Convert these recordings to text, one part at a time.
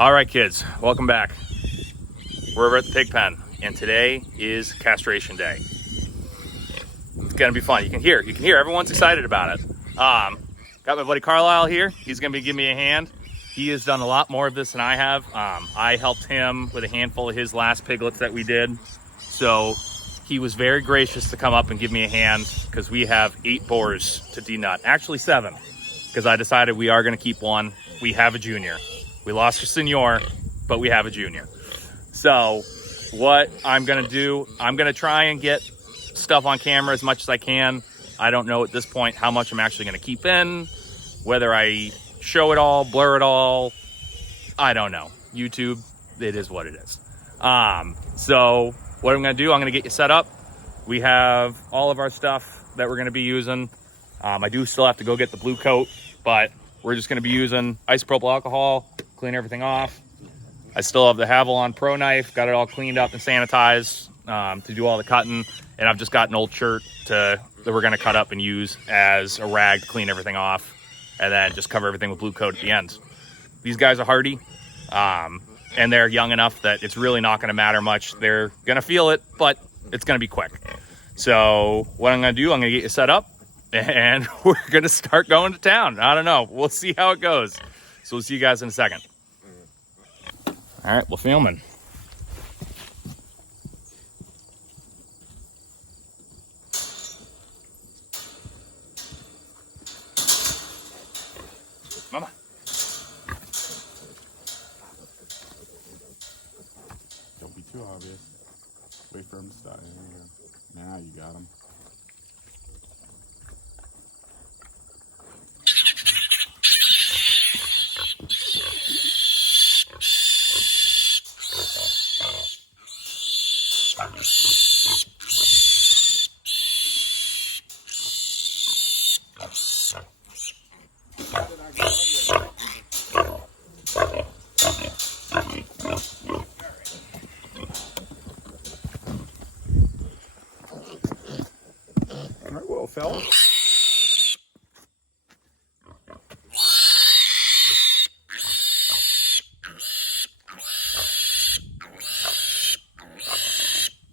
All right, kids, welcome back. We're over at the pig pen, and today is castration day. It's gonna be fun. You can hear everyone's excited about it. Got my buddy Carlisle here. He's gonna be giving me a hand. He has done a lot more of this than I have. I helped him with a handful of his last piglets that we did. So he was very gracious to come up and give me a hand because we have 8 boars to denut. Actually 7, because I decided we are gonna keep one. We have a junior. We lost a senior, but we have a junior. So what I'm gonna do, I'm gonna try and get stuff on camera as much as I can. I don't know at this point how much I'm actually gonna keep in, whether I show it all, blur it all, I don't know. YouTube, it is what it is. So what I'm gonna do, I'm gonna get you set up. We have all of our stuff that we're gonna be using. I do still have to go get the blue coat, but we're just gonna be using isopropyl alcohol, clean everything off. I still have the Havalon Pro knife, got it all cleaned up and sanitized to do all the cutting. And I've just got an old shirt that we're gonna cut up and use as a rag to clean everything off, and then just cover everything with blue coat at the end. These guys are hardy, and they're young enough that it's really not gonna matter much. They're gonna feel it, but it's gonna be quick. So what I'm gonna do, I'm gonna get you set up, and we're gonna start going to town. I don't know, we'll see how it goes. So we'll see you guys in a second. All right, we're filming. Mama. Don't be too obvious. Wait for him to start. There you go. Now you got him. All right, well, fella.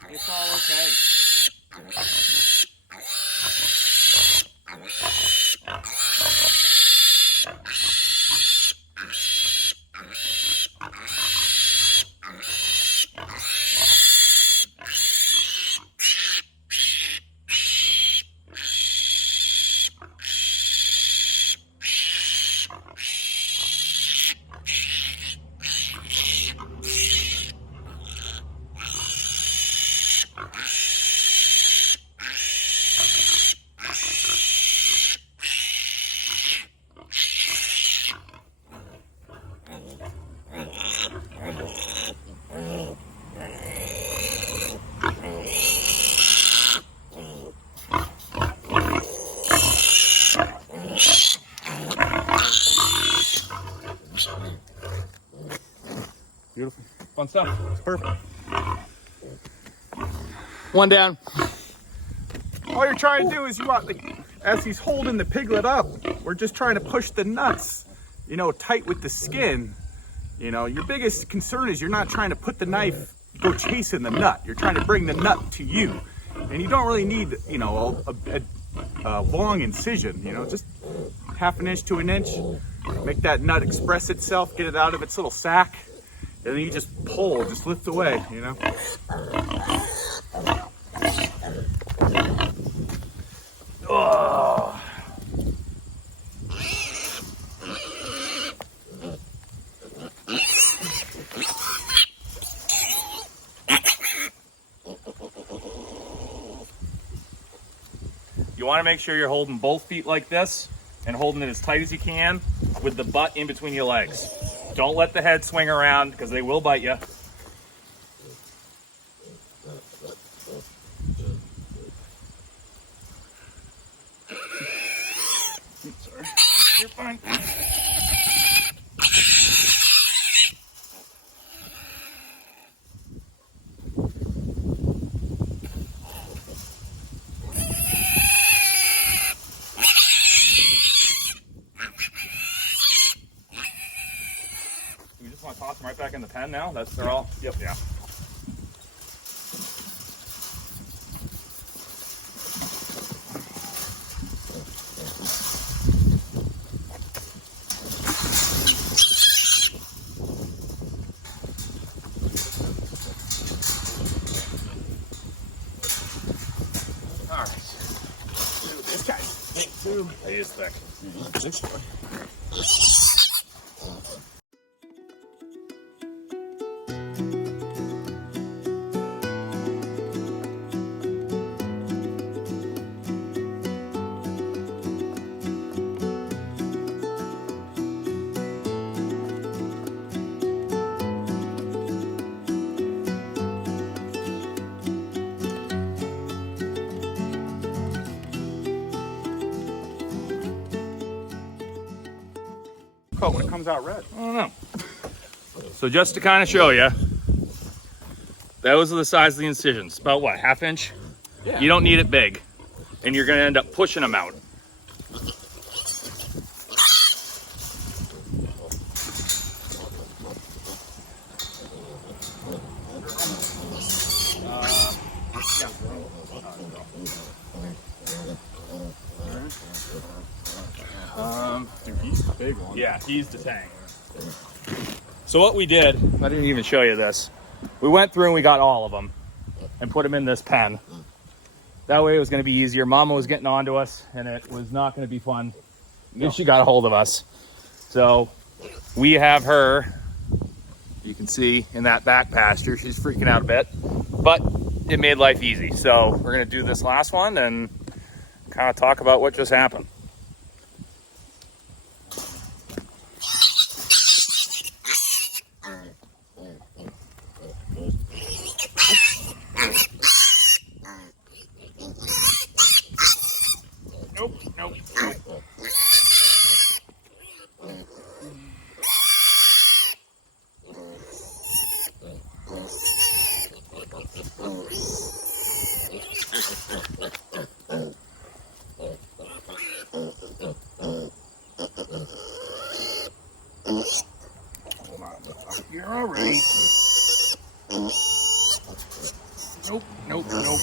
It's all okay. Beautiful. Fun stuff. It's perfect. One down. All you're trying to do is as he's holding the piglet up, we're just trying to push the nuts, tight with the skin. Your biggest concern is you're not trying to put the knife, go chasing the nut. You're trying to bring the nut to you. And you don't really need, a long incision, just 1/2 inch to 1 inch. Make that nut express itself, get it out of its little sack. And then you just pull, just lift away, Oh. You want to make sure you're holding both feet like this and holding it as tight as you can with the butt in between your legs. Don't let the head swing around because they will bite you. Sorry. You're fine. to toss them right back in the pen now? They're all? Yep. Yeah. All right. Dude, this guy's thick too. He is thick. This one. Oh, when it comes out red. I don't know. So just to kind of show you, those are the size of the incisions. About what, ½ inch? Yeah. You don't need it big, and you're going to end up pushing them out. Dude, he's the big one. Yeah, he's the tank. So what we did, I didn't even show you this. We went through and we got all of them and put them in this pen. That way it was going to be easier. Mama was getting onto us and it was not going to be fun if she got a hold of us. So we have her, you can see in that back pasture, she's freaking out a bit, but it made life easy. So we're going to do this last one and kind of talk about what just happened. Nope, nope, nope. Hold on, you're all right. Nope, nope, nope.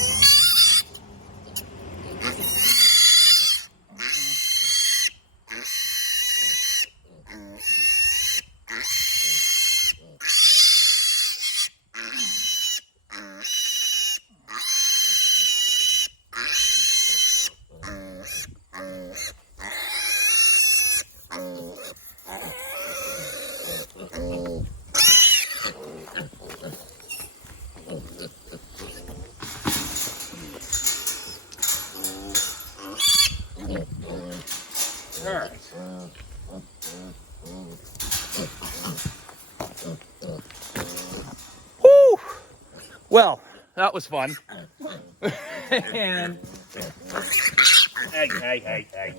All right. Woo! Well, that was fun. And hey.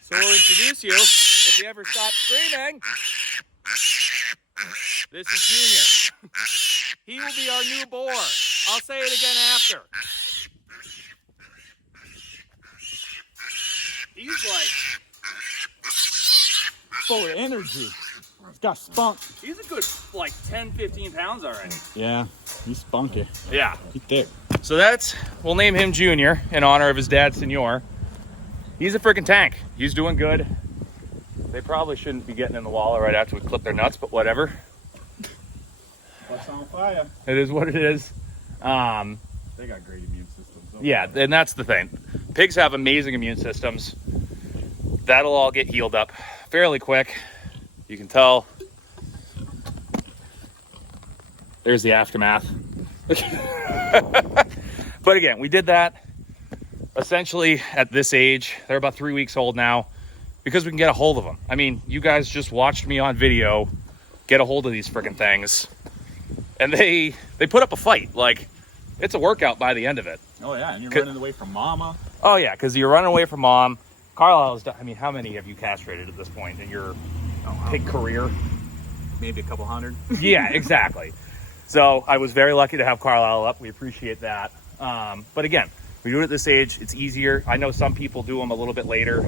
So we'll introduce you if you ever stop screaming. This is Junior. He will be our new boar. I'll say it again after. He's like Full of energy. He's got spunk. He's a good, like, 10, 15 pounds already. Yeah, he's spunky. Yeah. He's thick. So we'll name him Junior in honor of his dad, Senor. He's a freaking tank. He's doing good. They probably shouldn't be getting in the wall right after we clip their nuts, but whatever. What's on fire? It is what it is. They got great immune systems. Yeah, and that's the thing. Pigs have amazing immune systems. That'll all get healed up fairly quick. You can tell. There's the aftermath. But again, we did that essentially at this age. They're about 3 weeks old now because we can get a hold of them. I mean, you guys just watched me on video get a hold of these freaking things. And they put up a fight. Like, it's a workout by the end of it. Oh, yeah, and you're running away from mama. Oh, yeah, because you're running away from mom. Carlisle's done. I mean, how many have you castrated at this point in your pig career? Maybe a couple hundred. Yeah, exactly. So I was very lucky to have Carlisle up. We appreciate that. But again, We do it at this age, it's easier. I know some people do them a little bit later,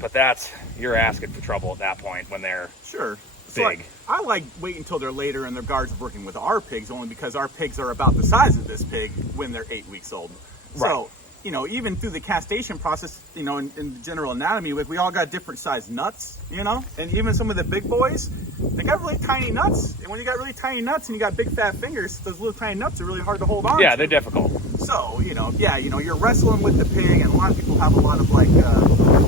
but you're asking for trouble at that point when they're sure. big. Like, I like waiting until they're later in their guards of working with our pigs, only because our pigs are about the size of this pig when they're 8 weeks old. Right. So, you know, even through the castration process, you know, in the general anatomy, we all got different sized nuts, you know, and even some of the big boys, they got really tiny nuts. And when you got really tiny nuts and you got big fat fingers, those little tiny nuts are really hard to hold on to. Yeah, they're difficult. So, you know, you're wrestling with the pig, and a lot of people have a lot of like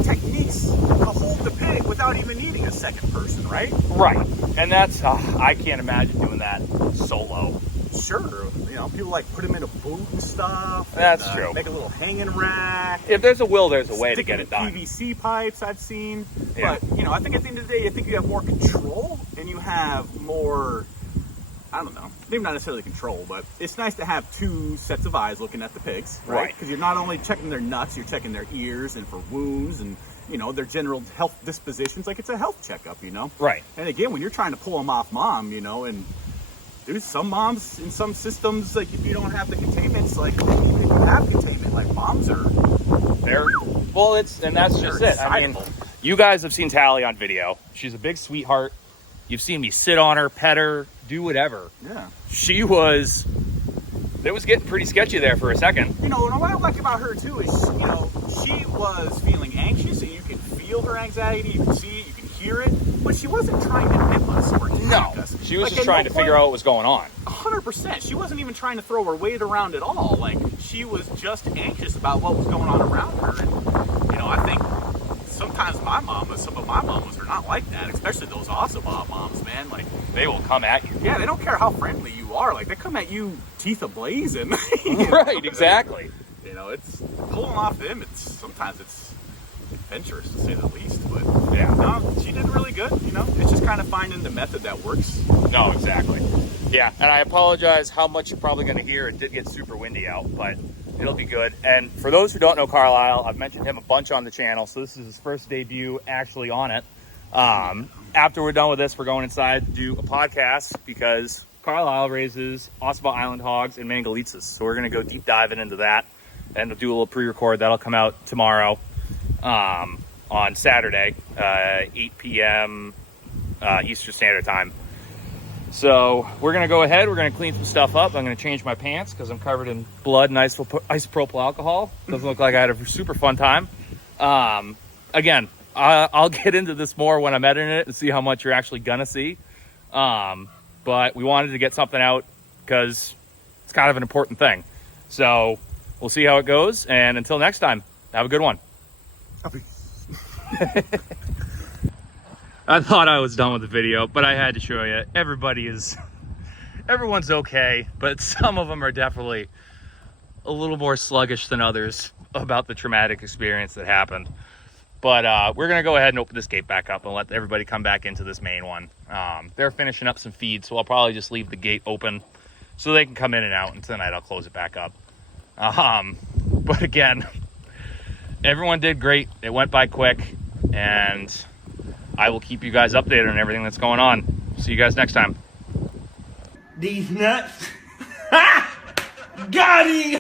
techniques to hold the pig without even needing a second person, right? Right. And that's, I can't imagine doing that solo. Sure. You know, people like put them in a boot and stuff. That's and, true. Make a little hanging rack. If there's a will, there's a way to Stick get it done. PVC pipes I've seen. Yeah. But, you know, I think at the end of the day, I think you have more control and you have more, I don't know, maybe not necessarily control, but it's nice to have two sets of eyes looking at the pigs, right? Because you're not only checking their nuts, you're checking their ears and for wounds and, you know, their general health dispositions. Like, it's a health checkup, you know? Right. And again, when you're trying to pull them off mom, you know, and there's some moms in some systems, like if you don't have the containments, like even if you have containment, like moms are and that's just it. I mean, you guys have seen Tally on video. She's a big sweetheart. You've seen me sit on her, pet her, do whatever. Yeah. It was getting pretty sketchy there for a second. You know, and what I like about her too is, you know, she was feeling anxious, and you can feel her anxiety, you can see it, you can hear it, but she wasn't trying to nip us or attack us. She was just trying to figure out what was going on. 100%. She wasn't even trying to throw her weight around at all. Like, she was just anxious about what was going on around her. And, you know, I think sometimes some of my mamas are not like that, especially those Ossabaw moms, man. Like, They will come at you. yeah, they don't care how friendly you are. Like, they come at you teeth ablazing. Right, exactly. You know, it's pulling off them. Sometimes it's adventurous to say the least. But Yeah. no, she did really good. You know, it's just kind of finding the method that works. No, exactly. Yeah, and I apologize how much you're probably going to hear. It did get super windy out, but it'll be good. And for those who don't know Carlisle, I've mentioned him a bunch on the channel, so this is his first debut actually on it. After we're done with this, we're going inside to do a podcast because Carlisle raises Ossabaw Island hogs and Mangalitzas. So we're going to go deep diving into that, and we'll do a little pre-record. That'll come out tomorrow on Saturday, 8 p.m. Eastern Standard Time. So we're going to go ahead. We're going to clean some stuff up. I'm going to change my pants because I'm covered in blood and isopropyl alcohol. Doesn't look like I had a super fun time. Again, I'll get into this more when I'm editing it and see how much you're actually going to see. But we wanted to get something out because it's kind of an important thing. So we'll see how it goes. And until next time, have a good one. I thought I was done with the video, but I had to show you. Everyone's okay, but some of them are definitely a little more sluggish than others about the traumatic experience that happened. But we're going to go ahead and open this gate back up and let everybody come back into this main one. They're finishing up some feed, so I'll probably just leave the gate open so they can come in and out, and tonight I'll close it back up. But again, everyone did great. It went by quick, and I will keep you guys updated on everything that's going on. See you guys next time. These nuts. Got him!